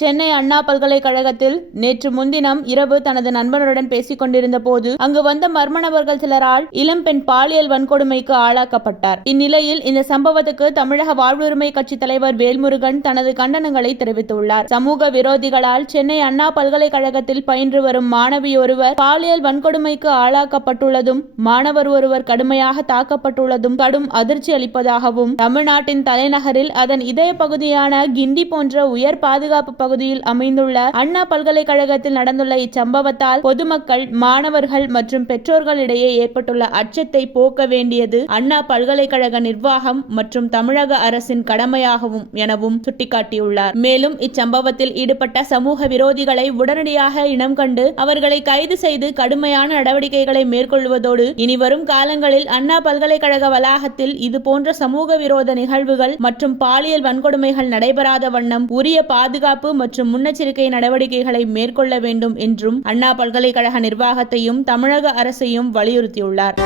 சென்னை அண்ணா பல்கலைக்கழகத்தில் நேற்று முன்தினம் இரவு தனது நண்பனுடன் பேசிக் கொண்டிருந்த போது அங்கு வந்த மர்ம நபர்கள் சிலரால் இளம்பெண் பாலியல் வன்கொடுமைக்கு ஆளாக்கப்பட்டார். இந்நிலையில் இந்த சம்பவத்துக்கு தமிழக வாழ்வுரிமை கட்சி தலைவர் வேல்முருகன் தனது கண்டனங்களை தெரிவித்துள்ளார். சமூக விரோதிகளால் சென்னை அண்ணா பல்கலைக்கழகத்தில் பயின்று வரும் மாணவி ஒருவர் பாலியல் வன்கொடுமைக்கு ஆளாக்கப்பட்டுள்ளதும் மாணவர் ஒருவர் கடுமையாக தாக்கப்பட்டுள்ளதும் கடும் அதிர்ச்சி அளிப்பதாகவும், தமிழ்நாட்டின் தலைநகரில் அதன் இதய பகுதியான கிண்டி போன்ற உயர் பாதுகாப்பு பகுதியில் அமைந்துள்ள அண்ணா பல்கலைக்கழகத்தில் நடந்துள்ள இச்சம்பவத்தால் பொதுமக்கள், மாணவர்கள் மற்றும் பெற்றோர்களிடையே ஏற்பட்டுள்ள அச்சத்தை போக்க வேண்டியது அண்ணா பல்கலைக்கழக நிர்வாகம் மற்றும் தமிழக அரசின் கடமையாகவும் எனவும் சுட்டிக்காட்டியுள்ளார். மேலும் இச்சம்பவத்தில் ஈடுபட்ட சமூக விரோதிகளை உடனடியாக இனம் கண்டு அவர்களை கைது செய்து கடுமையான நடவடிக்கைகளை மேற்கொள்வதோடு இனிவரும் காலங்களில் அண்ணா பல்கலைக்கழக வளாகத்தில் இதுபோன்ற சமூக விரோத நிகழ்வுகள் மற்றும் பாலியல் வன்கொடுமைகள் நடைபெறாத வண்ணம் உரிய பாதுகாப்பு மற்றும் முன்னெச்சரிக்கை நடவடிக்கைகளை மேற்கொள்ள வேண்டும் என்றும் அண்ணா பல்கலைக்கழக நிர்வாகத்தையும் தமிழக அரசையும் வலியுறுத்தியுள்ளார்.